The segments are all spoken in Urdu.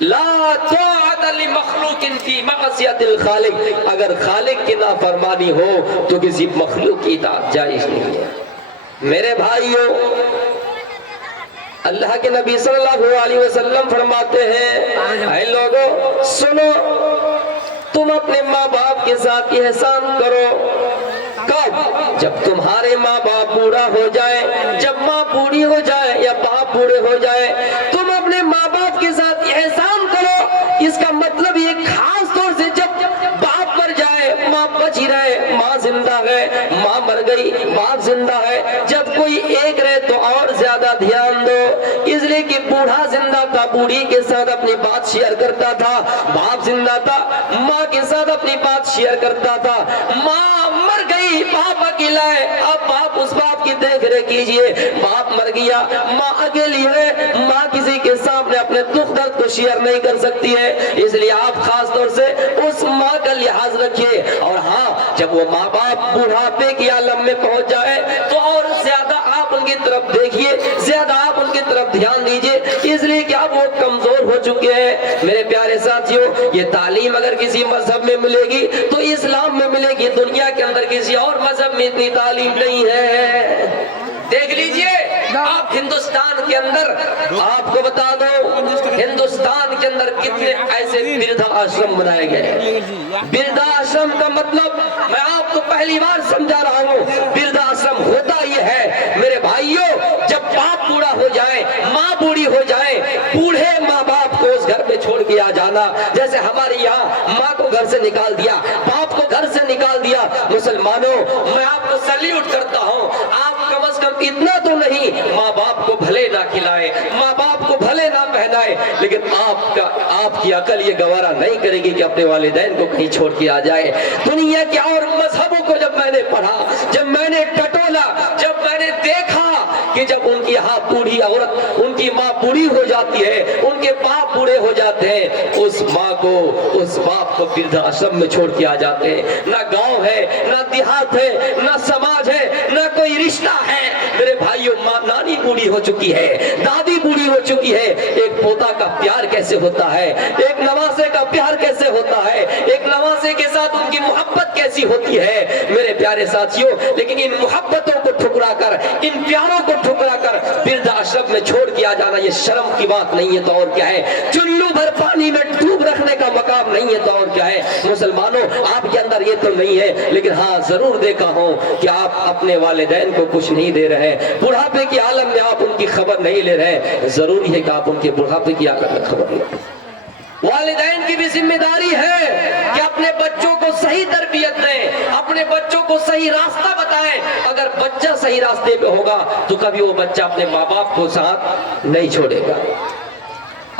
لا طاعت لمخلوق فی معصیت الخالق، اگر خالق کی نافرمانی ہو تو کسی مخلوق کی اطاعت جائز نہیں ہے۔ میرے بھائیوں، اللہ کے نبی صلی اللہ علیہ وسلم فرماتے ہیں، اے لوگوں سنو، تم اپنے ماں باپ کے ساتھ احسان کرو۔ کب؟ جب تمہارے ماں باپ بوڑھا ہو جائے، جب ماں بوڑھی ہو جائے یا باپ بوڑھے ہو جائے، تم اپنے ماں باپ کے ساتھ احسان کرو۔ اس کا مطلب یہ خاص طور سے جب باپ مر جائے، ماں بچی رہے، ماں زندہ ہے، ماں مر گئی، باپ زندہ ہے، جب کوئی ایک رہے تو اور زیادہ دھیان دو، اس لیے کہ بوڑھا زندہ تھا، بوڑھی کے ساتھ اپنی بات شیئر کرتا تھا، باپ زندہ تھا، ماں کے ساتھ اپنی بات شیئر کرتا تھا، ماں مر گئی، باپ اکیلا ہے، اب باپ اس باپ کی دیکھ ریکھ کیجئے، باپ مر گیا، ماں اکیلی ہے، ماں کسی کے سامنے اپنے دکھ درد کو شیئر نہیں کر سکتی ہے، اس لیے آپ خاص طور سے اس ماں کا لحاظ رکھیے۔ اور ہاں، جب وہ ماں باپ بڑھاپے کی عالم میں پہنچ جائے تو اور زیادہ آپ ان کی طرف دیکھیے، زیادہ آپ ان کی طرف دھیان دیجئے، اس لیے کہ اب وہ کمزور ہو چکے ہیں۔ میرے پیارے ساتھیوں، یہ تعلیم اگر کسی مذہب میں ملے گی تو اسلام میں ملے گی، دنیا کے اندر کسی اور مذہب میں اتنی تعلیم نہیں ہے۔ دیکھ لیجئے آپ ہندوستان کے اندر، آپ کو بتا دو ہندوستان کے اندر کتنے ایسے بردھا آشرم بنائے گئے۔ بردھا آشرم کا مطلب میں آپ کو پہلی بار سمجھا رہا ہوں، بردھا آشرم ہوتا یہ ہے میرے بھائیوں، جب باپ بوڑھا ہو جائے، ماں بوڑھی ہو جائے، بوڑھے ماں باپ کو اس گھر پہ چھوڑ کے آ جانا، جیسے ہمارے یہاں ماں کو گھر سے نکال دیا، باپ کو گھر سے نکال دیا۔ مسلمانوں، میں آپ کو سلیوٹ کرتا ہوں، آپ کم از کم اتنا تو نہیں، ماں باپ کو بھلے نہ کھلائے، ماں باپ کو بھلے نہ پہنائے، لیکن آپ کی عقل یہ گوارا نہیں کرے گی کہ اپنے والدین کو کہیں چھوڑ کے آ جائے۔ دنیا کے اور مذہبوں کو جب میں نے پڑھا، جب میں نے ٹٹولا، جب میں نے دیکھا کہ جب ان کی بوڑھی عورت، ان کی ماں بوڑھی ہو جاتی ہے، ان کے باپ بوڑھے ہو جاتے ہیں، اس ماں کو، اس باپ کو بردھا آشرم میں چھوڑ کے آ جاتے ہیں۔ نہ گاؤں ہے، نہ دیہات ہے، نہ سماج ہے، نہ کوئی رشتہ ہے۔ میرے بھائیوں، ماں نانی بوڑھی ہو چکی ہے، دادی بوڑھی ہو چکی ہے، ایک پوتا کا پیار کیسے ہوتا ہے، ایک نواسے کا پیار کیسے ہوتا ہے، ایک نواسے کے ساتھ ان کی محبت کیسی ہوتی ہے میرے پیارے ساتھیوں۔ لیکن ان محبتوں کو ٹھکرا کر، ان پیاروں کو ٹھکرا کر بردھا آشرم میں چھوڑ کے آ جانا، یہ شرم کی بات نہیں ہے تو اور کیا ہے، چلو بھر پانی میں ڈوب رکھنے کا مقام نہیں ہے تو اور کیا ہے۔ مسلمانوں، آپ کے اندر یہ تو نہیں ہے، لیکن ہاں ضرور دیکھا ہوں کہ آپ اپنے والدین کو کچھ نہیں دے رہے، بڑھاپے کی عالم میں آپ ان کی خبر نہیں لے رہے، ضروری ہے کہ آپ ان کے بڑھاپے کی عالم میں خبر لیں۔ والدین کی بھی ذمہ داری ہے کہ اپنے بچوں کو صحیح تربیت دیں، اپنے بچوں کو صحیح راستہ بتائیں۔ اگر بچہ صحیح راستے پہ ہوگا تو کبھی وہ بچہ اپنے ماں باپ کو ساتھ نہیں چھوڑے گا۔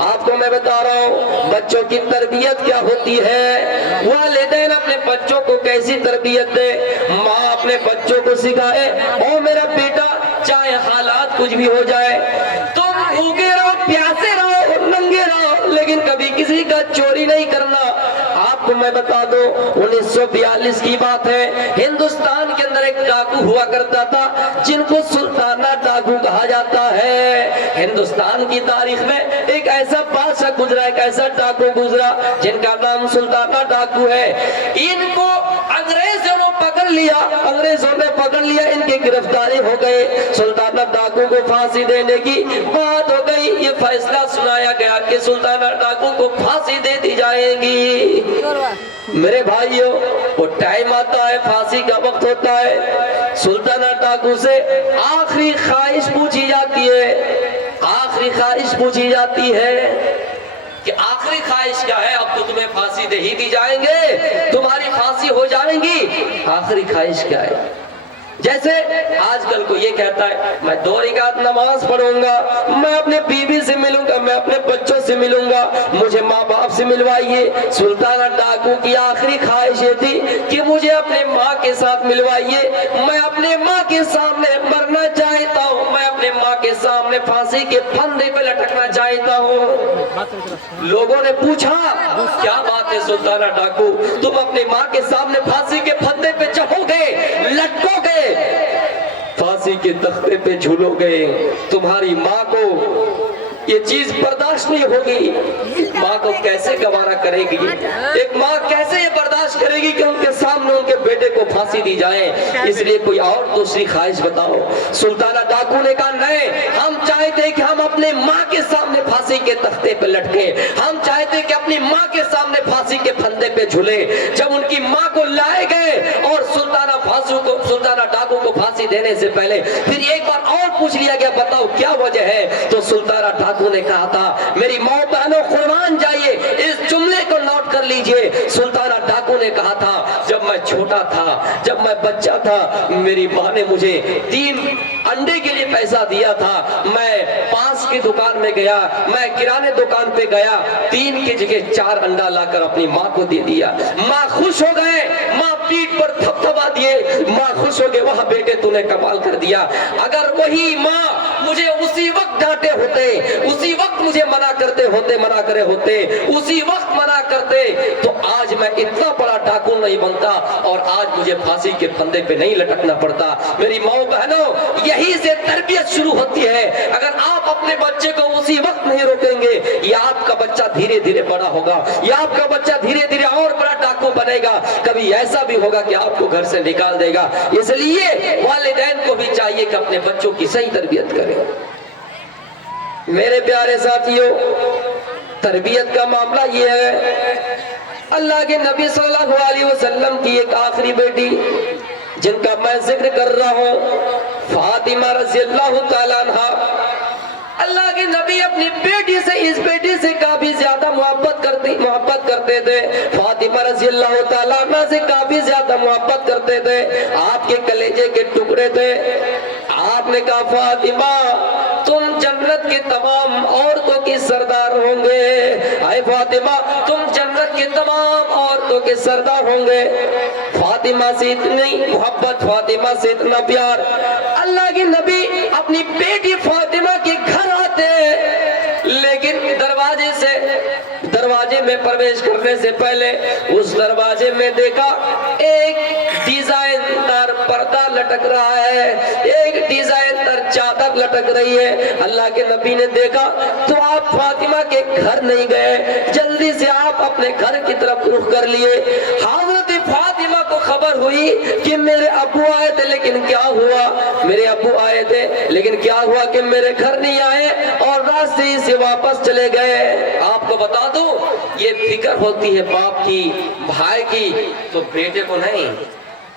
آپ کو میں بتا رہا ہوں بچوں کی تربیت کیا ہوتی ہے، والدین اپنے بچوں کو کیسی تربیت دے۔ ماں اپنے بچوں کو سکھائے، او میرا بیٹا، چاہے حالات کچھ بھی ہو جائے، تم بھوکے رہو، پیاسے رہو، ننگے رہو، لیکن کبھی کسی کا چوری نہیں کرنا۔ آپ کو میں بتا دو 1942 کی بات ہے، ہندوستان کے اندر ایک ڈاکو ہوا کرتا تھا جن کو سلطانہ ڈاکو کہا جاتا ہے۔ ہندوستان کی تاریخ میں ایک ایسا بادشاہ گزرا، ایک ایسا ڈاکو گزرا جن کا نام سلطانہ ڈاکو ہے۔ ان کو انگریزوں نے پکڑ لیا، انگریزوں نے پکڑ لیا، ان کی گرفتاری ہو گئے، سلطانہ ڈاکو کو پھانسی دینے کی بات ہو گئی۔ یہ فیصلہ سنایا گیا کہ سلطانہ ڈاکو کو پھانسی دے دی جائے گی۔ میرے بھائیوں، وہ ٹائم آتا ہے، پھانسی کا وقت ہوتا ہے، سلطانہ ڈاکو سے آخری خواہش پوچھی جاتی ہے، آخری خواہش پوچھی جاتی ہے کہ آخری خواہش کیا ہے؟ اب تو تمہیں پھانسی دے ہی دی جائیں گے، تمہاری پھانسی ہو جائیں گی، آخری خواہش کیا ہے؟ جیسے آج کل کو یہ کہتا ہے میں 2 رکعت نماز پڑھوں گا، میں اپنے بیوی سے ملوں گا، میں اپنے بچوں سے ملوں گا، مجھے ماں باپ سے ملوائیے۔ سلطانہ ڈاکو کی آخری خواہش یہ تھی کہ مجھے اپنے ماں کے ساتھ ملوائیے، میں اپنے ماں کے سامنے مرنا چاہتا ہوں، میں اپنے ماں کے سامنے پھانسی کے پھندے پہ لٹکنا چاہتا ہوں۔ لوگوں نے پوچھا کیا بات ہے سلطانہ ڈاکو، تم اپنی ماں کے سامنے پھانسی کے پھندے پہ چڑھو گے، لٹکو گے، پھانسی کے تختے پہ جھولو گے، تمہاری ماں کو یہ چیز برداشت نہیں ہوگی، ماں کو کیسے گوارا کرے گی؟ ایک ماں کیسے یہ برداشت کرے گی کہ ان کے سامنے ان کے بیٹے کو پھانسی دی جائے؟ اس لیے کوئی اور دوسری خواہش بتاؤ۔ سلطانہ ڈاکو نے کہا نہیں، ہم چاہتے کہ ہم اپنے ماں کے سامنے پھانسی کے تختے پہ لٹکے، ہم چاہتے کہ اپنی ماں کے سامنے پھانسی کے پھندے پہ جھلے۔ جب ان کی ماں کو لائے گئے اور سلطانہ ڈاکو کو پھانسی دینے سے پہلے پھر ایک بار اور پوچھ لیا گیا بتاؤ کیا وجہ ہے؟ تو سلطانہ ڈاکو نے کہا تھا میری ماں بہنوں قربان جائیے، اس جملے کو نوٹ کر لیجئے۔ سلطانہ ڈاکو نے کہا تھا جب میں چھوٹا تھا، جب میں بچہ تھا، میری ماں نے مجھے 3 انڈے کے لیے پیسہ دیا تھا، میں پاس کی دکان میں گیا، میں کرانے دکان پہ گیا، 3 کی جگہ 4 انڈا لا کر اپنی ماں کو دے دیا۔ ماں خوش ہو گئے، ماں پیٹ پر تھپتھپا دیے، ماں خوش ہو گئے واہ بیٹے تو نے کمال کر دیا۔ اگر وہی ماں مجھے اسی وقت ڈانٹے ہوتے، اسی وقت مجھے منع کرے ہوتے، اسی وقت منع کرتے تو آج میں اتنا بڑا ڈاکو نہیں بنتا اور آج مجھے پھانسی کے پھندے پہ نہیں لٹکنا پڑتا۔ میری ماں بہنوں، یہی سے تربیت شروع ہوتی ہے۔ اگر آپ اپنے بچے کو اسی وقت نہیں روکیں گے، یہ آپ کا بچہ دھیرے دھیرے بڑا ہوگا، یہ آپ کا بچہ دھیرے دھیرے اور بڑا ڈاکو بنے گا، کبھی ایسا بھی ہوگا کہ آپ کو گھر سے نکال دے گا۔ اس لیے والدین کو بھی چاہیے کہ اپنے بچوں کی صحیح تربیت کریں۔ میرے پیارے ساتھیوں، تربیت کا معاملہ یہ ہے، اللہ کے نبی صلی اللہ علیہ وسلم کی ایک آخری بیٹی جن کا میں ذکر کر رہا ہوں، فاطمہ رضی اللہ تعالیٰ عنہ، اللہ کے نبی اپنی بیٹی سے، اس بیٹی سے کافی زیادہ محبت کرتے تھے، فاطمہ رضی اللہ تعالیٰ عنہ سے کافی زیادہ محبت کرتے تھے، آپ کے کلیجے کے ٹکڑے تھے۔ آپ نے کہا فاطمہ تم جنت کے تمام عورتوں کی سردار ہوں گے، اے فاطمہ تم جنت کے تمام عورتوں کے سردار ہوں گے۔ فاطمہ سے اتنی محبت، فاطمہ سے اتنا پیار، اللہ کے نبی اپنی بیٹی فاطمہ کے گھر آتے لیکن دروازے میں پرویش کرنے سے پہلے اس دروازے میں دیکھا ایک ڈیزائن دار پردہ لٹک رہا ہے، ایک ڈیزائن دار چادر لٹک رہی ہے۔ اللہ کے نبی نے دیکھا تو آپ فاطمہ کے گھر نہیں گئے، جلدی سے آپ اپنے گھر کی طرف رخ کر لیے۔ حضرت فاطمہ کو خبر ہوئی کہ میرے ابو آئے تھے لیکن کیا ہوا، میرے ابو آئے تھے لیکن کیا ہوا کہ میرے گھر نہیں آئے اور راستے ہی سے واپس چلے گئے۔ آپ کو بتا دوں یہ فکر ہوتی ہے باپ کی، بھائی کی، تو بیٹے کو نہیں۔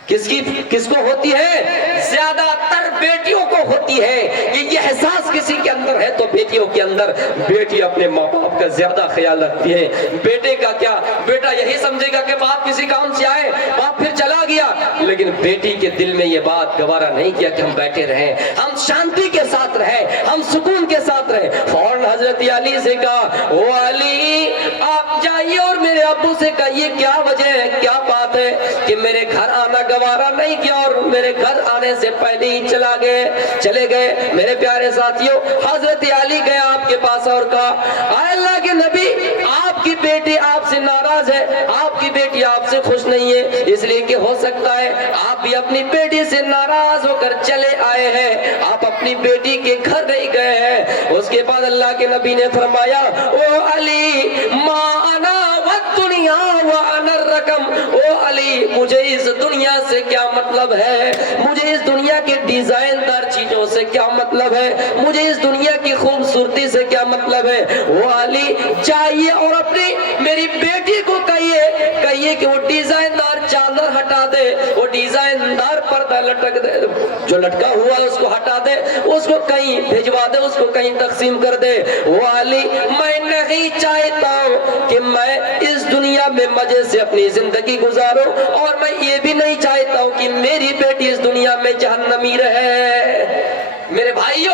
کس کو ہوتی ہے؟ زیادہ تر بیٹیوں کو ہوتی ہے کہ یہ احساس کسی کے اندر ہے تو بیٹیوں کے اندر، بیٹی اپنے ماں باپ کا زیادہ خیال رکھتی ہے۔ بیٹے کا کیا، بیٹا یہی سمجھے گا کہ باپ کسی کام سے آئے، باپ پھر چلا گیا، لیکن بیٹی کے دل میں یہ بات گوارا نہیں کیا کہ ہم بیٹھے رہیں، ہم شانتی کے ساتھ رہیں، ہم سکون کے ساتھ رہیں۔ فوراً حضرت علی سے کہا او علی آپ جائیے اور میرے ابو سے کہیے کیا وجہ ہے، کیا بات ہے کہ میرے گھر آنا گوارا نہیں کیا اور میرے گھر آنے سے پہلے ہی چلے گئے۔ میرے پیارے ساتھیوں، حضرت علی گئے آپ کے پاس اور کہا اے اللہ کے نبی آپ کی بیٹی آپ سے ناراض ہے، آپ کی بیٹی آپ سے خوش نہیں ہے، اس لیے کہ ہو سکتا ہے آپ بھی اپنی بیٹی سے ناراض ہو کر چلے آئے ہیں، آپ اپنی بیٹی کے گھر نہیں گئے ہیں۔ اس کے بعد اللہ کے نبی نے فرمایا او علی ما انا والدنیا وانا الرقم، او علی مجھے اس دنیا سے کیا مطلب ہے، مجھے اس دنیا کے ڈیزائن دار چیزوں سے کیا مطلب ہے، مجھے اس دنیا کی خوبصورتی سے کیا مطلب ہے۔ وہ علی چاہیے اور اپنی میری بیٹی کو کہیے کہ وہ ڈیزائن دار چادر ہٹا دے، وہ ڈیزائن دار پردہ لٹک دے، جو لٹکا ہوا ہے اس کو ہٹا دے، اس کو کہیں بھجوا دے، اس کو کہیں تقسیم کر دے۔ وہ علی میں نہیں چاہتا ہوں کہ میں اس دنیا میں مزے سے اپنی زندگی گزاروں اور میں یہ بھی نہیں چاہتا ہوں کہ میری بیٹی اس دنیا میں جہنمی رہے۔ میرے بھائیوں،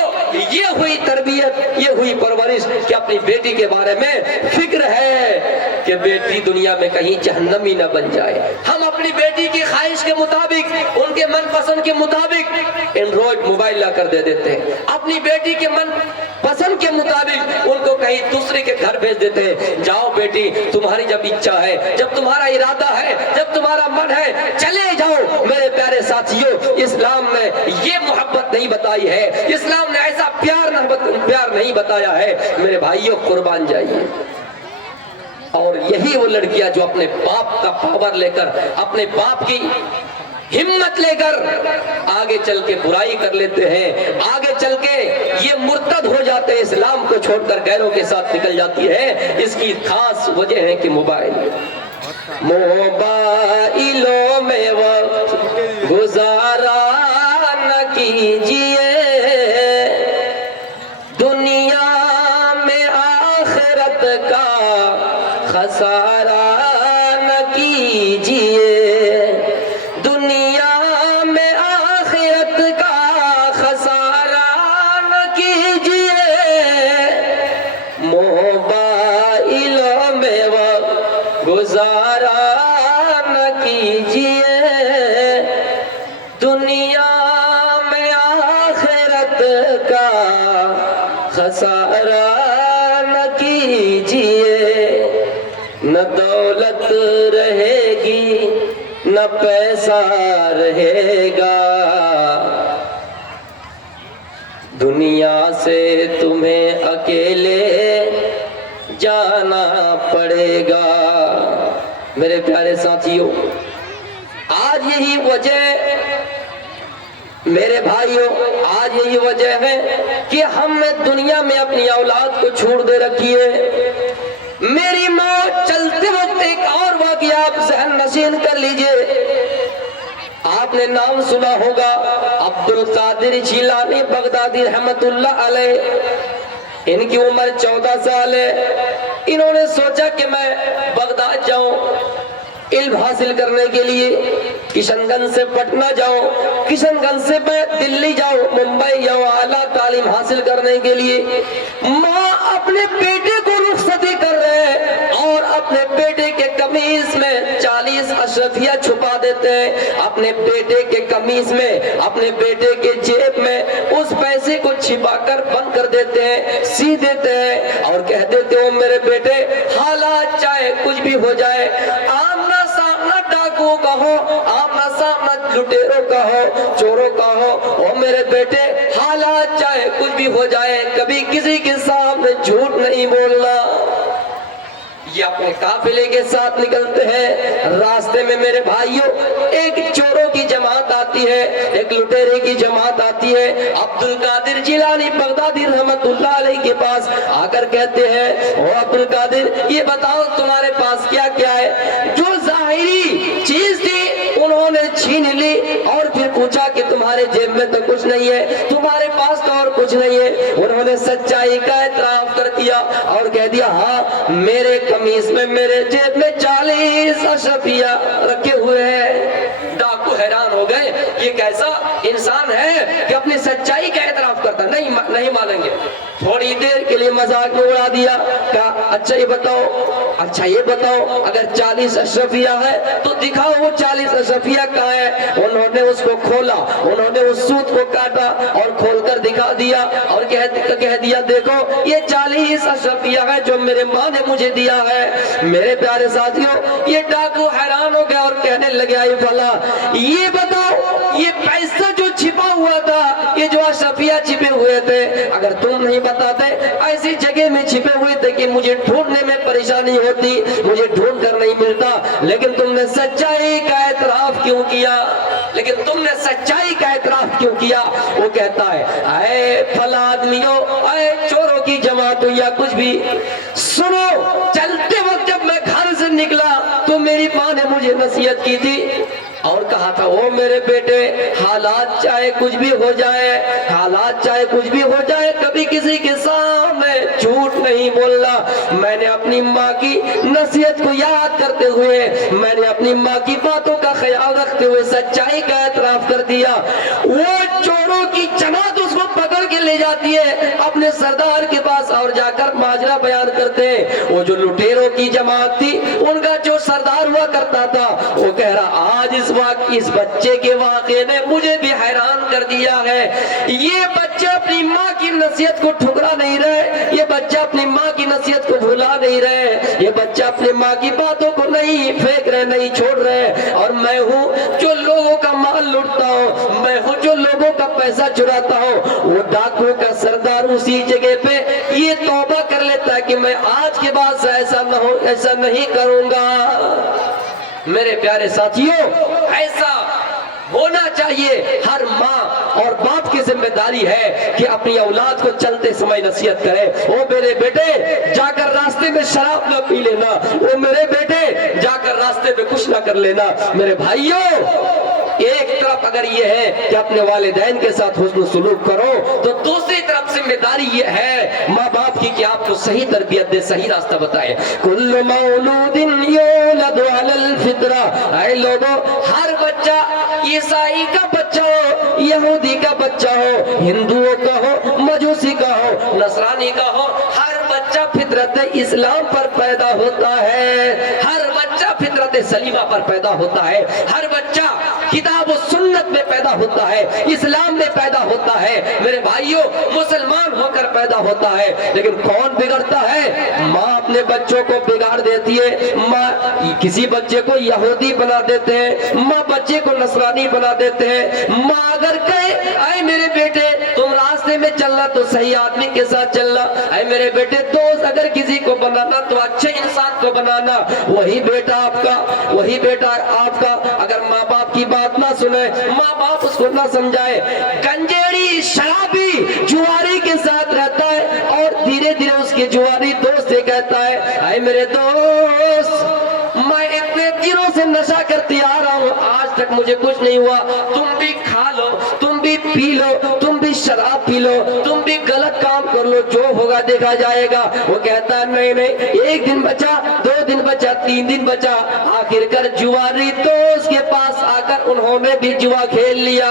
یہ ہوئی تربیت، یہ ہوئی پرورش کہ اپنی بیٹی کے بارے میں فکر ہے کہ بیٹی دنیا میں کہیں جہنمی نہ بن جائے۔ ہم اپنی بیٹی کی خواہش کے مطابق، ان کے من پسند کے مطابق اینڈرائڈ موبائل لا کر دے دیتے ہیں، اپنی بیٹی کے من پسند کے مطابق ان کو کہیں دوسرے کے گھر بھیج دیتے ہیں، جاؤ بیٹی تمہاری جب اچھا ہے، جب تمہارا ارادہ ہے، جب تمہارا من ہے، چلے جاؤ۔ میرے پیارے ساتھیوں، اسلام نے یہ محبت نہیں بتائی ہے، اسلام نے ایسا پیار نہیں بتایا ہے۔ میرے بھائیوں قربان جائیے۔ اور یہی وہ لڑکیاں جو اپنے باپ کا پاور لے کر، اپنے باپ کی ہمت لے کر آگے چل کے برائی کر لیتے ہیں، آگے چل کے یہ مرتد ہو جاتے ہیں، اسلام کو چھوڑ کر غیروں کے ساتھ نکل جاتی ہے۔ اس کی خاص وجہ ہے کہ موبائلوں میں وقت گزارا نہ کیجیے، دنیا میں آخرت کا خسارہ نہ کیجیے، دنیا میں آخرت کا خسارہ نہ کیجیے، موبائلوں میں وقت گزارا نہ کیجیے، دنیا میں آخرت کا خسارہ نہ کیجیے، نہ دولت رہے گی نہ پیسہ رہے گا، دنیا سے تمہیں اکیلے جانا پڑے گا۔ میرے پیارے ساتھیوں، آج یہی وجہ، میرے بھائیوں، آج یہی وجہ ہے کہ ہم نے دنیا میں اپنی اولاد کو چھوڑ دے رکھی ہے۔ میری موت چلتے وقت ایک اور واقعہ آپ ذہن نشین کر لیجئے۔ آپ نے نام سنا ہوگا عبد القادر جیلانی بغدادی رحمت اللہ علیہ۔ ان کی عمر 14 سال ہے۔ انہوں نے سوچا کہ میں بغداد جاؤں علم حاصل کرنے کے لیے، کشن گنج سے پٹنہ جاؤں، کشن گنج سے میں دلی جاؤں، ممبئی جاؤں اعلیٰ تعلیم حاصل کرنے کے لیے۔ ماں اپنے بیٹے کو رخصتی کر رہے ہیں اور اپنے بیٹے کے قمیص میں 40 اشرفیہ چھپا دیتے ہیں، اپنے بیٹے کے قمیص میں، اپنے بیٹے کے جیب میں اس پیسے کو چھپا کر بند کر دیتے ہیں، سی دیتے ہیں اور کہہ دیتے ہو میرے بیٹے حالات چاہے کچھ بھی ہو جائے، آمنا سامنا ڈاکو کا ہو، آمنا سامنا لٹیروں کا ہو، چوروں کا ہو، او میرے بیٹے حالات چاہے کچھ بھی ہو جائے کبھی کسی کے سامنے جھوٹ نہیں بولنا۔ یہ اپنے قافلے کے ساتھ نکلتے ہیں، راستے میں میرے بھائیوں ایک چوروں کی جماعت آتی ہے، ایک لٹیرے کی جماعت آتی ہے۔ عبد القادر جیلانی بغدادی رحمت اللہ علیہ کے پاس آ کر کہتے ہیں او عبد القادر یہ بتاؤ تمہارے پاس کیا کیا ہے؟ جو ظاہری چیز تھی انہوں نے چھین لی اور پھر پوچھا کہ تمہارے جیب میں تو کچھ نہیں ہے، تمہارے پاس تو اور کچھ نہیں ہے۔ انہوں نے سچائی کا اعتراف کر دیا اور کہہ دیا ہاں میرے قمیص میں، میرے جیب میں 40 اشرفیہ رکھے ہوئے ہیں۔ ڈاکو حیران ہو گئے، یہ کیسا انسان ہے کہ اپنی سچائی کا اعتراف کرتا؟ نہیں مانیں گے۔ تھوڑی دیر کے لیے مذاق میں اڑا دیا، کہا اچھا یہ بتاؤ اگر 40 اشرفیہ ہے تو دکھاؤ وہ 40 اشرفیہ کہاں ہے؟ انہوں نے اس کو کھولا، انہوں نے اس سوت کو کاٹا اور کھول کر دکھا دیا اور کہہ دیا دیکھو یہ 40 اشرفیہ ہے جو میرے ماں نے مجھے دیا ہے۔ میرے پیارے ساتھیوں یہ ڈاکو حیران ہو گیا اور کہنے لگے آئی فلا یہ بتاؤ یہ پیسہ جو چھپا ہوا تھا، یہ جو اشرفیہ چھپے ہوئے تھے، اگر تم نہیں بتاتے ایسی جگہ میں چھپے ہوئے تھے کہ مجھے ڈھونڈنے میں پریشانی ہوتی، مجھے ڈھونڈ کر نہیں ملتا، لیکن تم نے سچائی کا اعتراف کیوں کیا؟ وہ کہتا ہے اے فلا آدمیوں، اے چوروں کی جماعت یا کچھ بھی، سنو چلتے وقت جب میں گھر سے نکلا تو میری ماں نے مجھے نصیحت کی تھی اور کہا تھا وہ میرے بیٹے حالات چاہے کچھ بھی ہو جائے کبھی کسی کے سامنے جھوٹ نہیں بولنا۔ میں نے اپنی ماں کی نصیحت کو یاد کرتے ہوئے، میں نے اپنی ماں کی باتوں کا خیال رکھتے ہوئے سچائی کا اعتراف کر دیا۔ وہ چوروں کی جماعت اس کو پکڑ کے لے جاتی ہے اپنے سردار کے پاس اور جا کر ماجرا بیان کرتے ہیں۔ وہ جو لٹیروں کی جماعت تھی ان کا جو سردار ہوا کرتا پڑھتا تھا، وہ کہہ رہا آج اس بچے کے واقعے نے مجھے بھی حیران کر دیا ہے۔ یہ بچہ اپنی ماں کی نصیحت کو ٹھکرا نہیں رہے، یہ بچہ اپنی ماں کی نصیحت کو بھلا نہیں رہے، یہ بچہ اپنی ماں کی باتوں کو نہیں پھینک رہے، نہیں چھوڑ رہے۔ اور میں ہوں جو لوگوں کا مال لوٹتا ہوں، میں ہوں جو لوگوں کا پیسہ چراتا ہوں، وہ ڈاکو کا سردار اسی جگہ پہ یہ توبہ کر لیتا ہے کہ میں آج کے بعد سے ایسا نہیں کروں گا۔ میرے پیارے ساتھیوں، ایسا ہونا چاہیے۔ ہر ماں اور باپ کی ذمہ داری ہے کہ اپنی اولاد کو چلتے سمے نصیحت کرے۔ او میرے بیٹے، جا کر راستے میں شراب نہ پی لینا، او میرے بیٹے، جا کر راستے میں کچھ نہ کر لینا۔ میرے بھائیوں، ایک طرف اگر یہ ہے کہ اپنے والدین کے ساتھ حسن سلوک کرو، تو دوسری طرف ذمہ داری یہ ہے ماں باپ کی کہ آپ کو صحیح تربیت دے، صحیح راستہ بتائے۔ کل مولود یولد علی الفطرہ، اے لوگوں، ہر بچہ، عیسائی کا بچہ ہو، یہودی کا بچہ ہو، ہندوؤں کا ہو، مجوسی کا ہو، نصرانی کا ہو، ہر بچہ فطرت اسلام پر پیدا ہوتا ہے، ہر بچہ فطرت سلیمہ پر پیدا ہوتا ہے، ہر بچہ کتاب و سنت میں پیدا ہوتا ہے، اسلام میں پیدا ہوتا ہے۔ میرے بھائیوں، مسلمان ہو کر پیدا ہوتا ہے، لیکن کون بگڑتا ہے؟ ماں اپنے بچوں کو بگاڑ دیتی ہے۔ ماں کسی بچے کو یہودی بنا دیتے ہیں، ماں بچے کو نصرانی بنا دیتے ہیں۔ ماں اگر کہے اے میرے بیٹے تم راستے میں چلنا تو صحیح آدمی کے ساتھ چلنا، اے میرے بیٹے دوست اگر کسی کو بنانا تو اچھے انسان کو بنانا، وہی بیٹا آپ کا اگر ماں باپ کی بات نہ سنے، ماں باپ اس کو نہ سمجھائے، گنجیڑی شرابی جواری کے ساتھ رہتا ہے اور دھیرے دھیرے اس کے جواری دوست سے کہتا ہے اے میرے دوست، میں اتنے دنوں سے نشہ کرتی آ رہا ہوں، آج تک مجھے کچھ نہیں ہوا، تم بھی کھا لو، تم بھی پی لو، تم بھی شراب پی لو، تم بھی غلط کام کر لو، جو ہوگا دیکھا جائے گا۔ وہ کہتا ہے نہیں، ایک دن بچا، 2 دن بچا، 3 دن بچا، آخر کر جواری دوست کے پاس آ کر انہوں نے بھی جوا کھیل لیا۔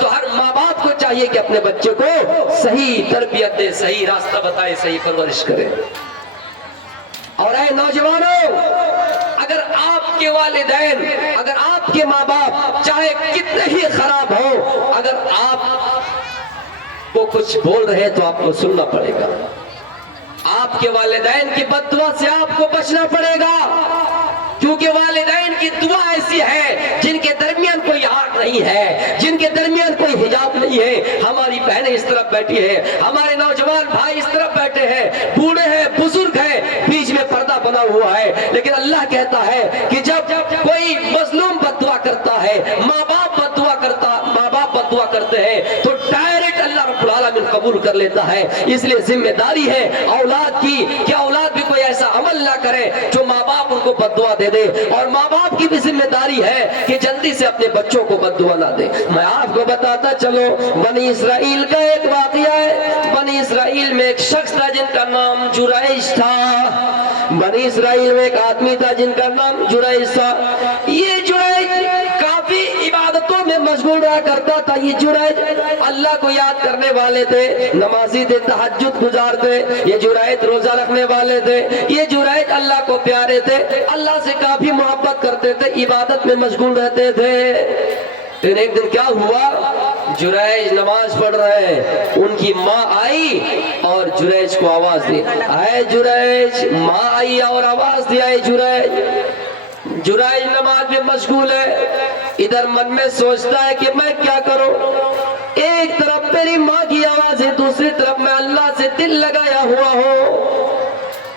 تو ہر ماں باپ کو چاہیے کہ اپنے بچے کو صحیح تربیت دے، صحیح راستہ بتائے، صحیح پرورش کرے۔ اور اے نوجوانوں، اگر آپ کے والدین، اگر آپ کے ماں باپ چاہے کتنے ہی خراب ہو، اگر آپ کو کچھ بول رہے تو آپ کو سننا پڑے گا۔ آپ کے والدین کی بد دعا سے آپ کو بچنا پڑے گا، کیونکہ والدین کی دعا ایسی ہے جن کے درمیان کوئی آگ نہیں ہے، جن کے درمیان کوئی حجاب نہیں ہے۔ ہماری بہنیں اس طرف بیٹھی ہیں، ہمارے نوجوان بھائی اس طرف بیٹھے ہیں، بوڑھے ہیں، بزرگ ہیں، بیچ میں پردہ بنا ہوا ہے، لیکن اللہ کہتا ہے کہ جب کوئی مظلوم بد دعا کرتا ہے، ماں باپ بد دعا کرتے ہیں تو ڈائریکٹ اللہ رب العالمین قبول کر لیتا ہے۔ اس لیے ذمہ داری ہے اولاد کی کہ اولاد بھی کوئی ایسا عمل نہ کرے جو ماں باپ ان کو بد دعا دے دے، اور ماں باپ کی بھی ذمہ داری ہے کہ جلدی سے اپنے بچوں کو بد دعا نہ دے۔ میں آپ کو بتاتا چلو، بنی اسرائیل کا ایک واقعہ ہے۔ بنی اسرائیل میں ایک شخص تھا جن کا نام جریج تھا۔ بنی اسرائیل میں ایک آدمی تھا جن کا نام جریج تھا۔ یہ جریج کافی عبادتوں میں مشغول رہا کرتا تھا۔ یہ جریج اللہ کو یاد کرنے والے تھے، نمازی تھے، تہجد گزارتے، یہ جریج روزہ رکھنے والے تھے، یہ جریج اللہ کو پیارے تھے، اللہ سے کافی محبت کرتے تھے، عبادت میں مشغول رہتے تھے۔ لیکن ایک دن کیا ہوا، جریج نماز پڑھ رہے ہیں، ان کی ماں آئی اور جریج کو آواز دی، اے جریج، ماں آئی اور آواز دی، اے جریج۔ جریج نماز میں مشغول ہے، ادھر من میں سوچتا ہے کہ میں کیا کروں، ایک طرف میری ماں کی آواز ہے، دوسری طرف میں اللہ سے دل لگایا ہوا ہوں،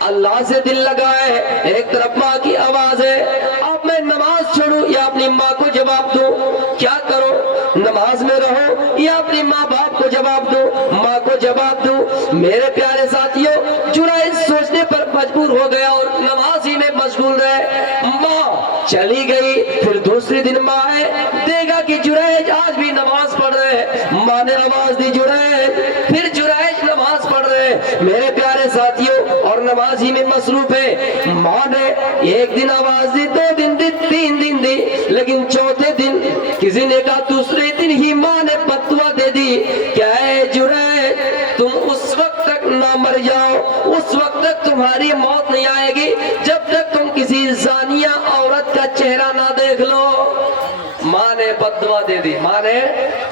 اللہ سے دل لگائے، ایک طرف ماں کی آواز ہے، اب میں نماز چھوڑوں یا اپنی ماں کو جواب دوں، کیا کرو، نماز میں رہو یا اپنی ماں باپ کو جواب دوں، ماں کو جواب دوں۔ میرے پیارے ساتھیوں، جریج سوچنے پر مجبور ہو گیا اور نماز ہی میں مشغول رہے۔ ماں چلی گئی، پھر دوسری دن ماں ہے، دیکھا کہ جریج آج بھی نماز پڑھ رہے ہیں، ماں نے آواز دی جریج، پھر جریج نماز پڑھ رہے ہیں۔ میرے پیارے ساتھیوں، اور نماز ہی میں مصروف ہے، ماں نے ایک دن آواز دی، 2 دن دی، 3 دن دی، لیکن چوتھے دن کسی نے کہا، دوسرے دن ہی ماں نے بد دعا دے دی، کیا ہے جریج، تم اس وقت تک نہ مر جاؤ، اس وقت تک تمہاری موت نہیں آئے گی جب تک تم کسی زانیہ عورت کا چہرہ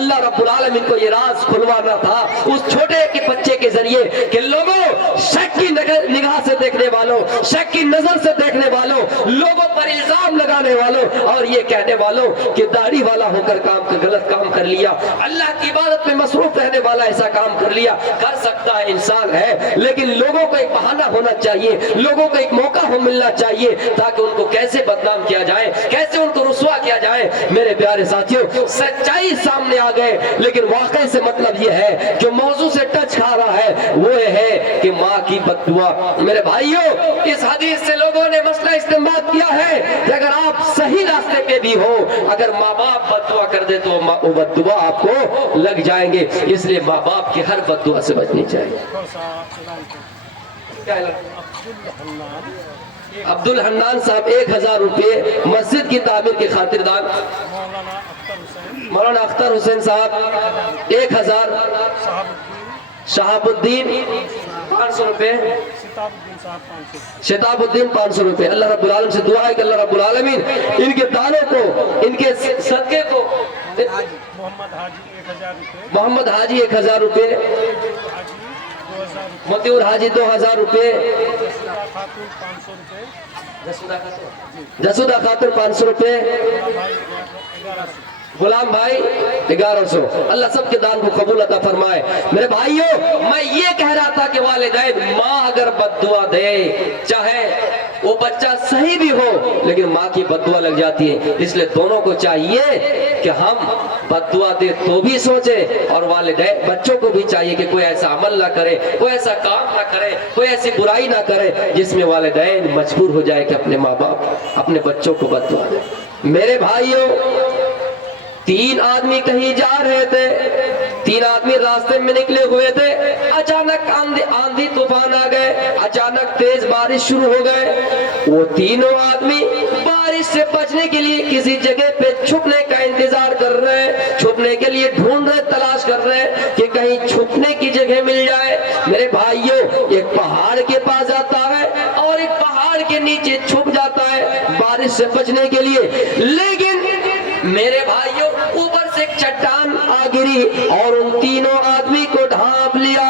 اللہ رب العالمین کو یہ راز کھلوانا تھا اس چھوٹے کے بچے کے ذریعے کہ لوگوں شک کی نگاہ سے دیکھنے والوں، شک کی نظر سے دیکھنے والوں، لوگوں پر الزام لگانے والوں اور یہ کہنے والوں کہ داڑھی والا ہو کر غلط کام کر لیا، اللہ کی عبادت میں مصروف رہنے والا ایسا کام کر لیا، کر سکتا ہے، انسان ہے، لیکن لوگوں کو ایک بہانہ ہونا چاہیے، لوگوں کو ایک موقع ملنا چاہیے تاکہ ان کو کیسے بدنام کیا جائے، کیسے ان کو رسوا کیا جائے۔ میرے پیارے ساتھیوں، سچائی سامنے آ گئے، لیکن واقعے سے مطلب یہ ہے جو موضوع سے ٹچ کھا رہا ہے وہ ہے کہ ماں کی بد دعا۔ میرے بھائیوں، اس حدیث سے لوگوں نے مسئلہ استنباط کیا ہے کہ اگر آپ صحیح راستے پہ بھی ہو، اگر ماں باپ بد دعا کر دے تو وہ بد دعا آپ کو لگ جائیں گے، اس لیے ماں باپ کی ہر بد دعا سے بچنی چاہیے۔ عبد الحنان صاحب 1000 روپے مسجد کی تعمیر کی خاطر دان۔ مولانا اختر حسین صاحب 1000۔ شہاب الدین 500 روپے۔ شتاب الدین 500 روپے۔ اللہ رب العالمین سے دعا ہے کہ اللہ رب العالمین ان کے دانوں کو، ان کے صدقے کو۔ محمد حاجی 1000 روپے۔ متیور حاجی 2000 روپے۔ جسودہ خاطر 500 روپے۔ غلام بھائی 1100۔ اللہ سب کے دان کو قبول عطا فرمائے۔ میرے بھائیوں، میں یہ کہہ رہا تھا کہ والدین، ماں اگر بد دعا دے، چاہے وہ بچہ صحیح بھی ہو لیکن ماں کی بد دعا لگ جاتی ہے، اس لیے دونوں کو چاہیے کہ ہم بد دعا دے تو بھی سوچیں، اور والدین بچوں کو بھی چاہیے کہ کوئی ایسا عمل نہ کرے، کوئی ایسا کام نہ کرے، کوئی ایسی برائی نہ کرے جس میں والدین مجبور ہو جائے کہ اپنے ماں باپ اپنے بچوں کو بد دعا دے۔ میرے بھائیوں، 3 آدمی کہیں جا رہے تھے، 3 آدمی راستے میں نکلے ہوئے تھے، اچانک آندھی طوفان آ گئے، اچانک تیز بارش شروع ہو گئے۔ وہ تینوں آدمی بارش سے بچنے کے لیے کسی جگہ پہ چھپنے کا انتظار کر رہے ہیں، چھپنے کے لیے ڈھونڈ رہے، تلاش کر رہے ہیں کہ کہیں چھپنے کی جگہ مل جائے۔ میرے بھائیوں، ایک پہاڑ کے پاس جاتا ہے اور ایک پہاڑ کے نیچے چھپ جاتا ہے بارش سے بچنے کے لیے، لیکن میرے بھائیوں اوپر سے ایک چٹان آ گری اور ان تینوں آدمی کو ڈھانپ لیا،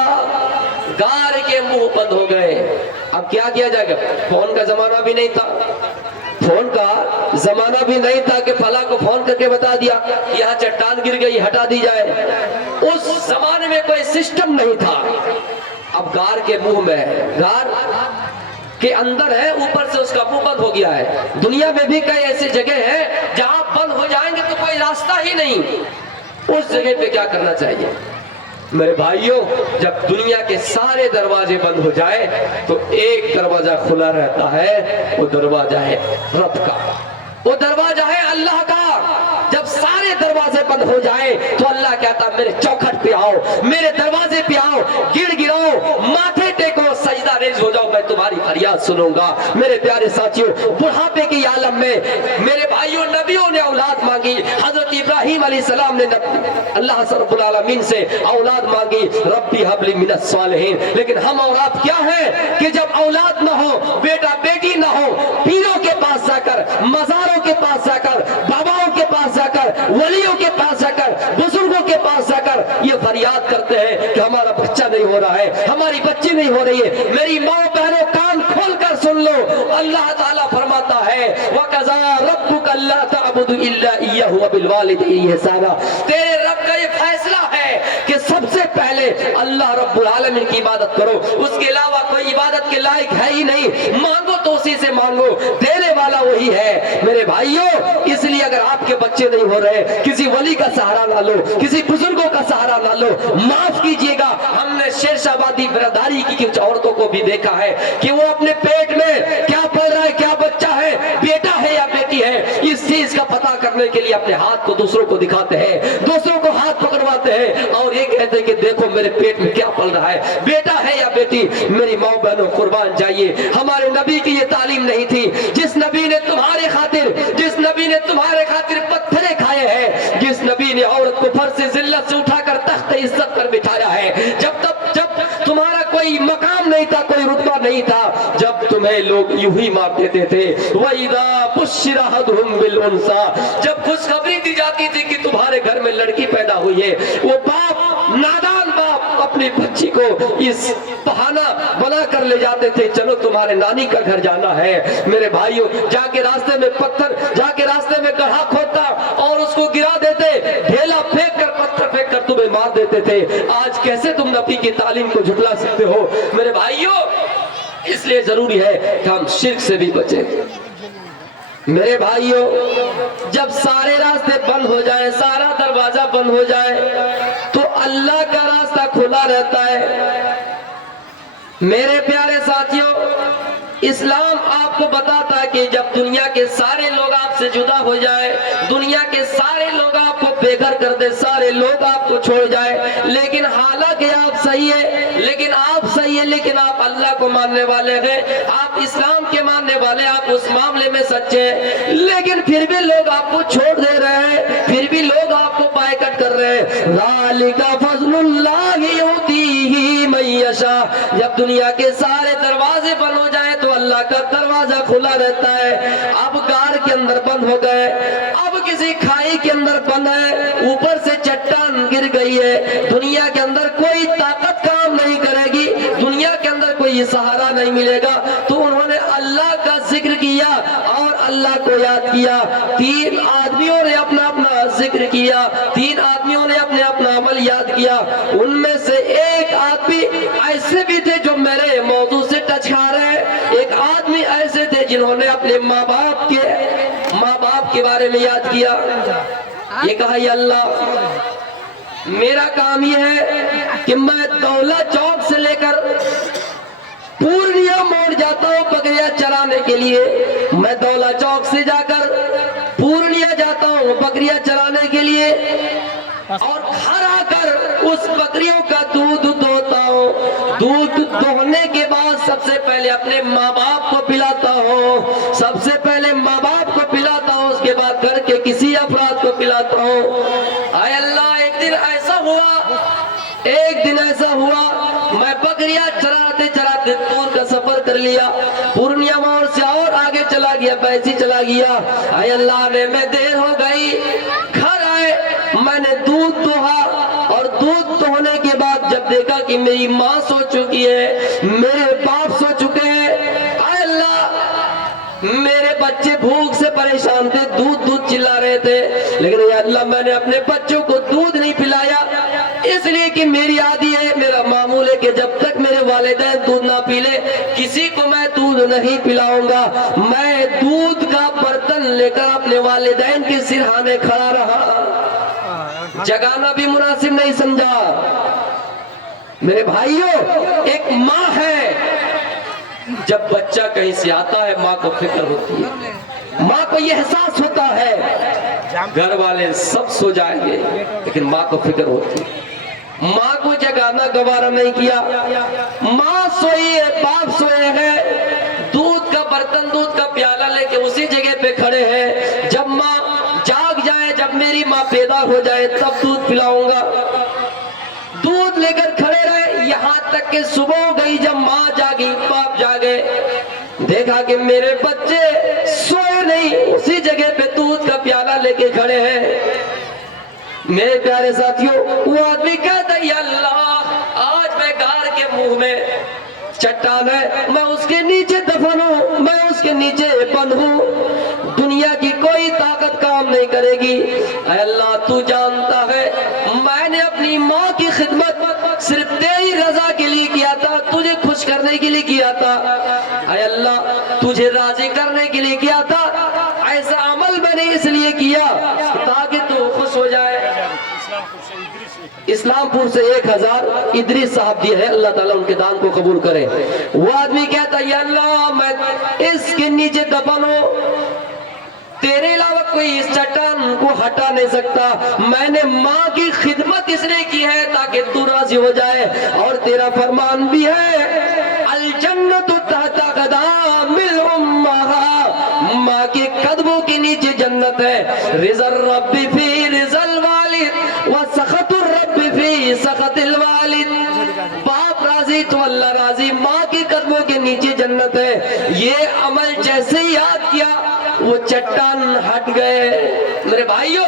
غار کے منہ بند ہو گئے۔ اب کیا کیا جائے گا؟ فون کا زمانہ بھی نہیں تھا، فون کا زمانہ بھی نہیں تھا کہ فلاں کو فون کر کے بتا دیا یہاں چٹان گر گئی ہٹا دی جائے، اس زمانے میں کوئی سسٹم نہیں تھا۔ اب غار کے منہ میں، غار کے اندر ہے، اوپر سے اس کا منہ بند ہو گیا ہے۔ دنیا میں بھی کئی ایسی جگہ ہیں جہاں بند ہو جائیں گے تو کوئی راستہ ہی نہیں، اس جگہ پہ کیا کرنا چاہیے؟ میرے بھائیوں، جب دنیا کے سارے دروازے بند ہو جائے تو ایک دروازہ کھلا رہتا ہے، وہ دروازہ ہے رب کا، وہ دروازہ ہے اللہ کا۔ جب سارے دروازے بند ہو جائیں تو اللہ کہتا میرے چوکھٹ پہ آؤ، میرے دروازے پہ آؤ، گڑ گڑاؤ، ماتھے ٹیکو، سجدہ ریز ہو جاؤ، میں تمہاری فریاد سنوں گا۔ میرے پیارے ساتھیوں، بڑھاپے کی عالم میں میرے بھائیوں، نبیوں نے اولاد مانگی۔ حضرت ابراہیم علیہ السلام نے اللہ رب العالمین سے اولاد مانگی، ربی حب لی من الصالحین، لیکن ہم اور آپ کیا ہیں کہ جب اولاد نہ ہو، بیٹا بیٹی نہ ہو، پیروں کے پاس جا کر، مزاروں کے پاس جا کر، باباؤں کے پاس جا کر، ولیوں کے پاس جا کر، بزرگوں کے پاس جا کر یہ فریاد کرتے ہیں کہ ہمارا بچہ نہیں ہو رہا ہے، ہماری بچی نہیں ہو رہی ہے۔ میری ماں بہنوں، کان کھول کر سن لو، اللہ تعالیٰ فرماتا ہے وَقَضَىٰ رَبُّكَ أَلَّا تَعْبُدُوا إِلَّا إِيَّاهُ وَبِالْوَالِدَيْنِ إِحْسَانًا۔ تیرے رب کا یہ فیصلہ ہے کہ سب سے پہلے اللہ رب العالمین کی عبادت کرو، اس کے علاوہ کوئی عبادت کے لائق ہے ہی نہیں، مانگو تو اسی سے مانگو، دینے والا وہی ہے۔ میرے بھائیوں، اس لیے اگر آپ کے بچے نہیں ہو رہے، کسی ولی کا سہارا نہ لو، کسی بزرگوں کا سہارا نہ لو، معاف کیجئے گا۔ ہم نے شیرشاہ آبادی برادری کی کچھ عورتوں کو بھی دیکھا ہے کہ وہ اپنے پیٹ میں کیا پل رہا ہے، کیا بچہ ہے، بیٹا ہے یا بیٹی ہے، اس چیز کا پتہ کرنے کے لیے اپنے ہاتھ کو دوسروں کو دکھاتے ہیں، دوسروں کو ہاتھ پکڑواتے ہیں اور یہ کہتے ہیں کہ دیکھو میرے پیٹ میں کیا پل رہا ہے، بیٹا ہے یا بیٹی۔ میری ماں بہنوں، قربان جائیے، ہمارے نبی کی یہ تعلیم نہیں تھی۔ جس نبی نے تمہارے خاطر پتھرے کھائے ہیں، جس نبی نے عورت کو فرش ذلت سے اٹھا کر تخت عزت پر بٹھایا ہے، جب تمہارا کوئی مقام نہیں تھا, کوئی رتبہ نہیں تھا, جب تمہیں لوگ یوں ہی مار دیتے تھے. وَإِذَا بُشِّرَ أَحَدُهُم بِالْأُنثَىٰ, جب خوشخبری دی جاتی تھی کہ تمہارے گھر میں لڑکی پیدا ہوئی ہے, وہ باپ, نادان باپ اپنی بچی کو اس بہانہ بنا کر لے جاتے تھے, چلو تمہارے نانی کا گھر جانا ہے. میرے بھائیوں, جا کے راستے میں پتھر, جا کے راستے میں گڑھا کھودتا اور اس کو گرا دیتے, ڈھیلا پھینک کر, پتھر پھینک کر تمہیں مار دیتے تھے. آج کیسے تم نبی کی تعلیم کو جھٹلا سکتے ہو؟ میرے بھائیوں, اس لیے ضروری ہے کہ ہم شرک سے بھی بچیں. میرے بھائیوں, جب سارے راستے بند ہو جائیں, سارا دروازہ بند ہو جائے, تو اللہ کا راستہ کھلا رہتا ہے. میرے پیارے ساتھیوں, اسلام آپ کو بتاتا ہے کہ جب دنیا کے سارے لوگ آپ سے جدا ہو جائے, دنیا کے سارے لوگ آپ کو بے گھر کر دے, سارے لوگ آپ کو چھوڑ جائے, لیکن حالانکہ آپ صحیح ہے, لیکن آپ صحیح ہے, لیکن آپ اللہ کو ماننے والے ہیں, آپ اسلام کے ماننے والے, آپ اس معاملے میں سچے ہیں, لیکن پھر بھی لوگ آپ کو چھوڑ دے رہے ہیں, پھر بھی لوگ آپ کو بائیکٹ کر رہے ہیں. ذالک فضل اللہ یؤتیہ من یشاء, جب دنیا کے سارے دروازے بند ہو جائیں تو اللہ کا دروازہ کھلا رہتا ہے. اب غار کے اندر بند ہو گئے, اب کسی کھائی کے اندر بند ہے, اوپر سے چٹان گر گئی ہے, دنیا کے اندر کوئی طاقت کام نہیں کرے گی, دنیا کے اندر کوئی سہارا نہیں ملے گا, تو انہوں نے اللہ کا ذکر کیا اور اللہ کو یاد کیا. 3 آدمیوں نے اپنا اپنا ذکر کیا, 3 آدمیوں نے اپنے اپنا عمل یاد کیا. ان میں سے ایک آدمی ایسے بھی تھے جو میرے موضوع سے ٹچ کھا رہے ہیں, ایک آدمی ایسے تھے جنہوں نے اپنے ماں باپ کے بارے میں یاد کیا. یہ کہا, یا اللہ, میرا کام یہ ہے کہ میں دولہ چوک سے لے کر پورنیہ موڑ جاتا ہوں بکریاں چرانے کے لیے. میں دولہ چوک سے جا کر پورنیہ جاتا ہوں بکریاں چرانے کے لیے, اور گھر آ کر اس بکریوں کا دودھ دھوتا ہوں. دودھ دھونے کے بعد سب سے پہلے اپنے ماں باپ کو پلاتا ہوں, سب سے پہلے ماں باپ کو پلاتا ہوں, اس کے بعد گھر کے کسی افراد کو پلاتا ہوں. اے اللہ, ایک دن ایسا ہوا, میں بکریاں چراتے چراتے دور کا سفر کر لیا, پورنیہ موڑ سے اور آگے چلا گیا, پیسی چلا گیا. اے اللہ, میں دیر ہو گئی, گھر آئے, میں نے دودھ دوہا, اور دودھ دوہنے کے بعد جب دیکھا کہ میری ماں سو چکی ہے, میرے باپ سو چکے ہیں, اے اللہ, میرے بچے بھوک سے پریشان تھے, دودھ چلا رہے تھے, لیکن یا اللہ, میں نے اپنے بچوں کو دودھ نہیں پلایا, اس لیے کہ میری عادی ہے, میرا معمول ہے کہ جب تک میرے والدین دودھ نہ پی لے, کسی کو میں دودھ نہیں پلاؤں گا. میں دودھ کا برتن لے کر اپنے والدین کے سرہانے کھڑا رہا, جگانا بھی مناسب نہیں سمجھا. میرے بھائیوں, ایک ماں ہے, جب بچہ کہیں سے آتا ہے ماں کو فکر ہوتی ہے, ماں کو یہ احساس ہوتا ہے گھر والے سب سو جائیں گے, لیکن ماں کو فکر ہوتی ہے. ماں کو جگانا گوارا نہیں کیا, ماں سوئی ہے, باپ سوئے ہیں, دودھ کا برتن, دودھ کا پیالہ لے کے اسی جگہ پہ کھڑے ہیں. جب ماں جاگ جائے, جب میری ماں پیدا ہو جائے, تب دودھ پلاؤں گا. دودھ لے کر کھڑے رہے, یہاں تک کہ صبح ہو گئی. جب ماں جاگی, باپ جاگے, دیکھا کہ میرے بچے سوئے نہیں, اسی جگہ پہ دودھ کا پیالہ لے کے کھڑے ہیں. میرے پیارے ساتھیوں, وہ آدمی کہتا ہے, یا اللہ, آج میں غار کے منہ میں چٹان ہے, میں اس کے نیچے دفن ہوں, میں اس کے نیچے بند ہوں, دنیا کی کوئی طاقت کام نہیں کرے گی. اے اللہ, تو جانتا ہے میں نے اپنی ماں کی خدمت صرف تیری رضا کے لیے کیا تھا, تجھے خوش کرنے کے لیے کیا تھا. اے اللہ, تجھے راضی کرنے کے لیے کیا تھا. ایسا عمل میں نے اس لیے کیا تاکہ تو خوش ہو جائے. اسلام پور سے 1000 ادریس صاحب دی ہے, اللہ تعالیٰ ان کے دان کو قبول کرے. وہ آدمی کہتا ہے, یا اللہ, میں اس کے نیچے دفن ہوں, تیرے علاوہ کوئی اس چٹان کو ہٹا نہیں سکتا. میں نے ماں کی خدمت اس لیے کی ہے تاکہ تو راضی ہو جائے, اور تیرا فرمان بھی ہے, الجنت تحت اقدام الامہات, ماں کے قدموں کے نیچے جنت ہے. رضا الرب فی رضا الوالد و سخط الرب فی سخط الوالد. باپ راضی تو اللہ راضی، ماں کے قدموں کے نیچے جنت ہے۔ یہ عمل جیسے ہی یاد کیا وہ چٹان ہٹ گئے۔ میرے بھائیوں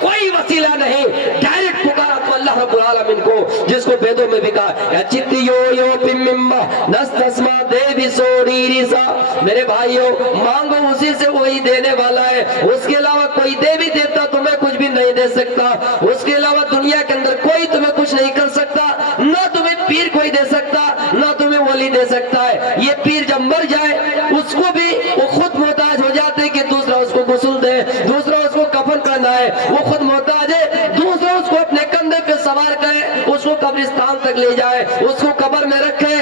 کوئی وسیلہ نہیں، ڈائریکٹ پکارا تو اللہ رب العالمین کو، جس کو بیدوں میں بھی کہا یا چتیو یو پمما نستسما دیوی سوڑی ریسا۔ میرے بھائیوں مانگو اسی سے، وہی دینے والا ہے، اس کے علاوہ کوئی دیوی دیوتا تمہیں کچھ بھی نہیں دے سکتا، اس کے علاوہ دنیا کے اندر کوئی تمہیں کچھ نہیں کر سکتا، نہ تمہیں پیر کوئی دے سکتا نہ تمہیں ولی دے سکتا ہے۔ یہ پیر جب مر جائے اس کو بھی وہ خود محتاج ہو جاتے کہ دوسرا اس کو غسل دے، دوسرا اس کو کفن کرنا ہے، وہ خود محتاج ہے، دوسرا اس کو اپنے کندھے پہ سوار کرے، اس کو قبرستان تک لے جائے، اس کو قبر میں رکھے،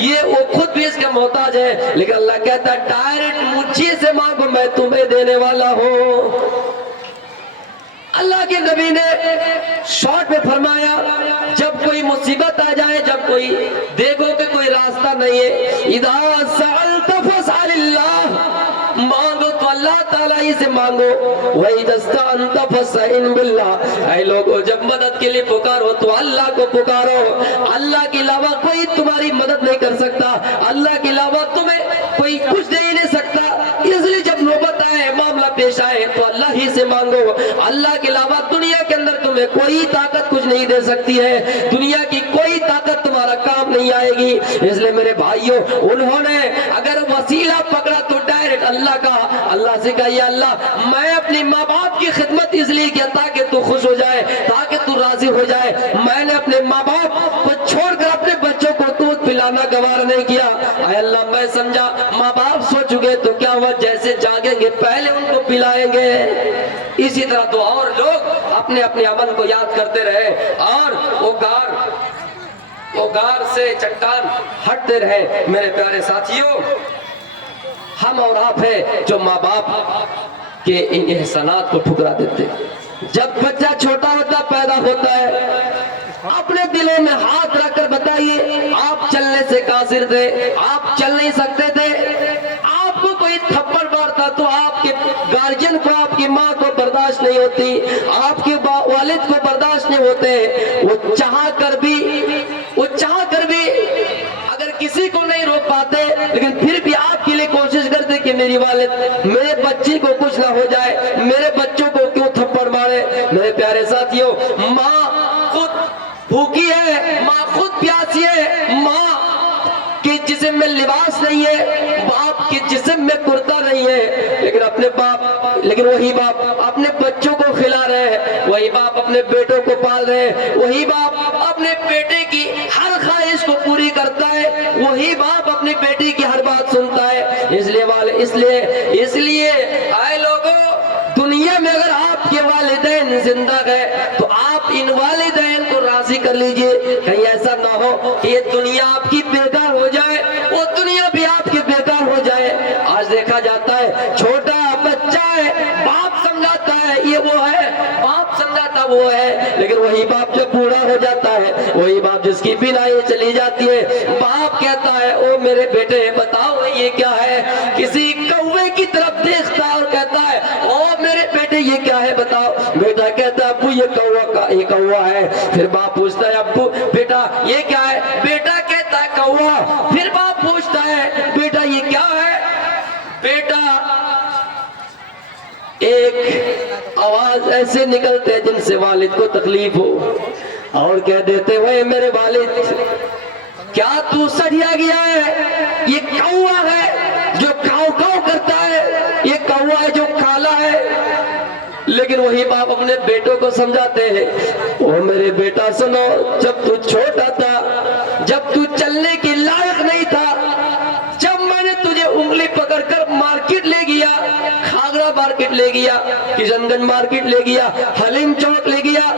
یہ وہ خود بھی اس کے محتاج ہے۔ لیکن اللہ کہتا ہے ڈائریکٹ مجھے سے مانگو، میں تمہیں دینے والا ہوں۔ اللہ کے نبی نے شارٹ میں فرمایا جب کوئی مصیبت آ جائے، جب کوئی دیکھو کہ کوئی راستہ نہیں ہے، اذا سألت فاسأل اللہ، مانگو تو اللہ تعالیٰ ہی سے مانگو، وَإِذَا اسْتَعَنْتَ فَاسْتَعِنْ بِاللَّهِ، اے لوگوں جب مدد کے لیے پکارو تو اللہ کو پکارو، اللہ کے علاوہ کوئی تمہاری مدد نہیں کر سکتا، اللہ کے علاوہ تمہیں کوئی کچھ دے ہی نہیں سکتا، اس لیے جب نوبت آئے معاملہ پیش آئے تو اللہ ہی سے مانگو، اللہ کے علاوہ دنیا کے اندر تمہیں کوئی طاقت کچھ نہیں دے سکتی ہے، دنیا کی کوئی طاقت تمہارا کام نہیں آئے گی۔ اس لیے میرے بھائیوں انہوں نے اگر وسیلہ پکڑا تو ڈائریکٹ اللہ کا، اللہ سے کہا یا اللہ میں اپنی ماں باپ کی خدمت اس لیے کیا تاکہ تو خوش ہو جائے، تاکہ تو راضی ہو جائے، میں نے اپنے ماں باپ کو چھوڑ کر اپنے بچوں کو دودھ پلانا گوارا نہیں کیا، اے اللہ میں سمجھا ماں باپ سو چکے تو کیا ہوا جیسے جاگیں گے پہلے ان کو پلائیں گے۔ اسی طرح تو اور لوگ اپنے اپنے عمل کو یاد کرتے رہے اور وہ غار سے چٹان ہٹتے رہے۔ میرے پیارے ساتھیوں ہم اور آپ ہیں جو ماں باپ کے ان احسانات کو ٹھکرا دیتے۔ جب بچہ چھوٹا ہوتا پیدا ہوتا ہے اپنے دلوں میں ہاتھ رکھ کر بتائیے آپ چلنے سے قاصر تھے، آپ چل نہیں سکتے تھے، آپ کو کوئی تھپڑ مارتا تو آپ کے گارجین کو، آپ کی ماں کو برداشت نہیں ہوتی، آپ کے والد کو برداشت نہیں ہوتے، وہ چاہ کر بھی اگر کسی کو نہیں روک پاتے لیکن پھر بھی آپ کے لیے کوشش کرتے کہ میری والد میرے بچے کو کچھ نہ ہو جائے، میرے بچوں کو کیوں تھپڑ مارے۔ میرے پیارے ساتھیوں ماں خود بھوکی ہے، ماں خود پیاسی ہے، ماں کے جسم میں لباس نہیں ہے، باپ کے جسم میں کرتا نہیں ہے، لیکن وہی باپ اپنے بچوں کو کھلا رہے ہیں، وہی باپ اپنے بیٹوں کو پال رہے ہیں، وہی باپ اپنے بیٹے کی ہر خواہش کو پوری کرتا ہے، وہی باپ اپنی بیٹی کی ہر بات سنتا ہے۔ اس لیے اے لوگوں دنیا میں اگر آپ کے والدین زندہ گئے تو آپ ان والدین کو راضی کر لیجئے، کہیں ایسا نہ ہو کہ یہ دنیا آپ کی بیکار ہو جائے، وہ دنیا بھی آپ کی بیکار ہو جائے۔ آج دیکھا جاتا ہے چھوٹا بچہ ہے، باپ سمجھاتا ہے یہ وہ ہے، باپ سمجھاتا وہ ہے، لیکن وہی باپ جب بوڑھا ہو جاتا ہے، وہی باپ جس کی بینائی چلی جاتی ہے، باپ کہتا ہے او میرے بیٹے بتاؤ یہ کیا ہے، کسی کوے کی طرف دیکھتا ہے اور کہتا ہے او میرے بیٹے یہ کیا ہے بتاؤ، بیٹا کہتا ہے ابو یہ کوا ہے، پھر باپ پوچھتا ہے ابو بیٹا یہ کیا ہے، بیٹا کہتا ہے کوا، پھر باپ پوچھتا ہے بیٹا یہ کیا ہے، بیٹا ایک آواز ایسے نکلتے ہیں جن سے والد کو تکلیف ہو اور کہہ دیتے ہوئے میرے والد کیا تو سڑیا گیا ہے، یہ کوا ہے جو کاؤ کاؤ کرتا ہے، یہ کوا ہے جو کالا ہے۔ لیکن وہی باپ اپنے بیٹوں کو سمجھاتے ہیں او میرے بیٹا سنو، جب تو چھوٹا تھا، جب تو چلنے کے لائق نہیں تھا، جب میں نے تجھے انگلی پکڑ کر مارکیٹ لے گیا، کھاگرا مارکیٹ لے گیا، کشن گنج مارکیٹ لے گیا، حلیم چوک لے گیا،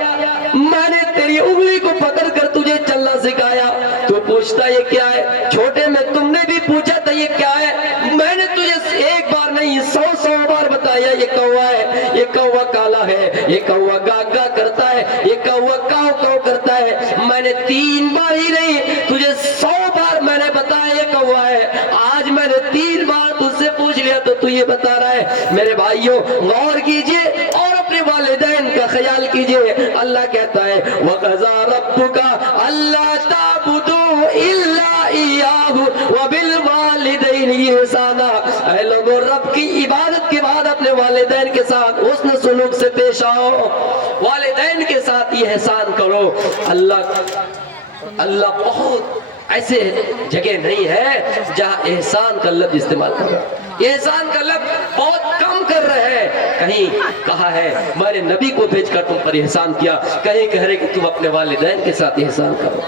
میں نے تیری انگلی کو پکڑ کر تجھے چلنا سکھایا، تو پوچھتا یہ کیا ہے، چھوٹے میں تم نے بھی پوچھا تھا یہ کیا ہے، میں نے تجھے ایک بار نہیں 100 بار بتایا یہ کوا ہے، یہ کوا کالا ہے، یہ کوا گا گا کرتا ہے، یہ کوا کاؤ کاؤ کرتا ہے، میں نے 3 بار ہی نہیں تجھے 100 بار میں نے بتایا یہ کوا ہے، آج میں نے 3 بار تجھ سے پوچھ لیا تو تو یہ بتا رہا ہے۔ میرے بھائیوں غور کیجئے اور اپنے والدین کا خیال کیجئے۔ اللہ کہتا ہے وَقَضَىٰ رَبُّكَ أَلَّا تَعْبُدُوا إِلَّا وبالوالدین احسانا، اے لوگوں رب کی عبادت کے بعد اپنے والدین کے ساتھ حسن سلوک سے پیش آؤ، والدین کے ساتھ یہ احسان کرو۔ اللہ بہت ایسے جگہ نہیں ہے جہاں احسان کا لفظ استعمال کر رہا ہے، احسان کا لفظ بہت کم کر رہے ہیں۔ کہیں کہا ہے میں نے نبی کو بھیج کر تم پر احسان کیا، کہیں کہہ رہے کہ تم اپنے والدین کے ساتھ احسان کرو۔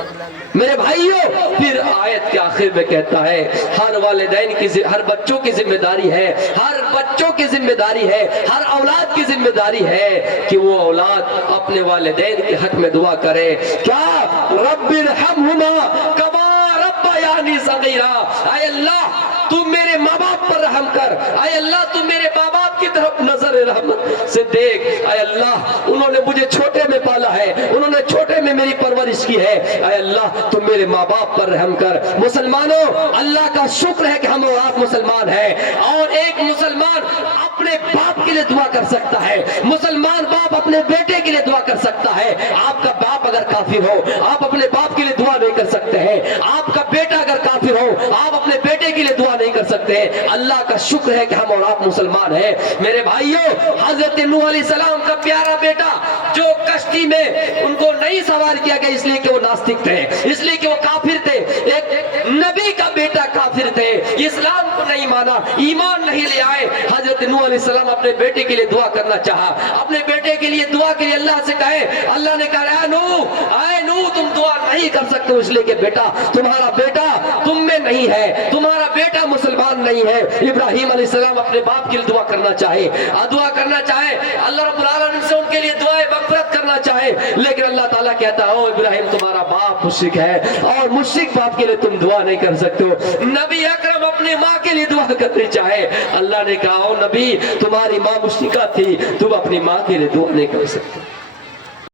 میرے بھائیوں پھر آیت کے آخر میں کہتا ہے ہر والدین کی، ہر بچوں کی ذمہ داری ہے، ہر بچوں کی ذمہ داری ہے، ہر اولاد کی ذمہ داری ہے کہ وہ اولاد اپنے والدین کے حق میں دعا کرے۔ کیا؟ رب ارحمہما کما ربیانی صغیرا، اے اللہ تو میرے ماں باپ پر رحم کر، اے اللہ تو میرے ماں باپ کی طرف نظر رحمت سے دیکھ، اے اللہ انہوں نے مجھے چھوٹے میں پالا ہے، انہوں نے چھوٹے میں میری پرورش کی ہے، اے اللہ تم میرے ماں باپ پر رحم کر۔ مسلمانوں اللہ کا شکر ہے کہ ہم اور آپ مسلمان ہیں، اور ایک مسلمان اپنے باپ کے لیے دعا کر سکتا ہے، مسلمان باپ اپنے بیٹے کے لیے دعا کر سکتا ہے۔ آپ کا باپ اگر کافر ہو آپ اپنے باپ کے لیے دعا نہیں کر سکتے ہیں، آپ کا بیٹا اگر کافر ہو آپ اپنے بیٹے کے لیے دعا نہیں کر سکتے ہیں۔ اللہ کا شکر ہے کہ ہم اور آپ مسلمان ہیں۔ میرے بھائیوں حضرت نوح علیہ السلام کا پیارا بیٹا جو کشتی میں ان کو نہیں سوار کیا گیا اس لیے کہ وہ ناستک تھے، اس لیے کہ وہ کافر تھے، ایک نبی کا بیٹا کافر تھے، اسلام کو نہیں مانا، ایمان نہیں لے آئے۔ حضرت نوح علیہ السلام اپنے بیٹے کے لیے دعا کرنا چاہا، اپنے بیٹے کے لیے دعا کے لیے اللہ سے کہے، اللہ نے کہا اے نوح تم دعا نہیں کر سکتے اس لیے کہ بیٹا تمہارا بیٹا تم میں نہیں ہے، تمہارا بیٹا مسلمان نہیں ہے۔ ابراہیم علیہ السلام اپنے باپ کے لیے دعا کرنا چاہے، اللہ رب العالمین سے ان کے لیے دعائے مغفرت کرنا چاہے، لیکن اللہ تعالیٰ کہتا ہے او ابراہیم تمہارا باپ مشرک ہے اور مشرک باپ کے لیے تم دعا نہیں کر سکتے ہو۔ نبی اکرم اپنے ماں کے لیے دعا کرنی چاہے، اللہ نے کہا او نبی تمہاری ماں مشرکہ تھی، تم اپنی ماں کے لیے دعا نہیں کر سکتے۔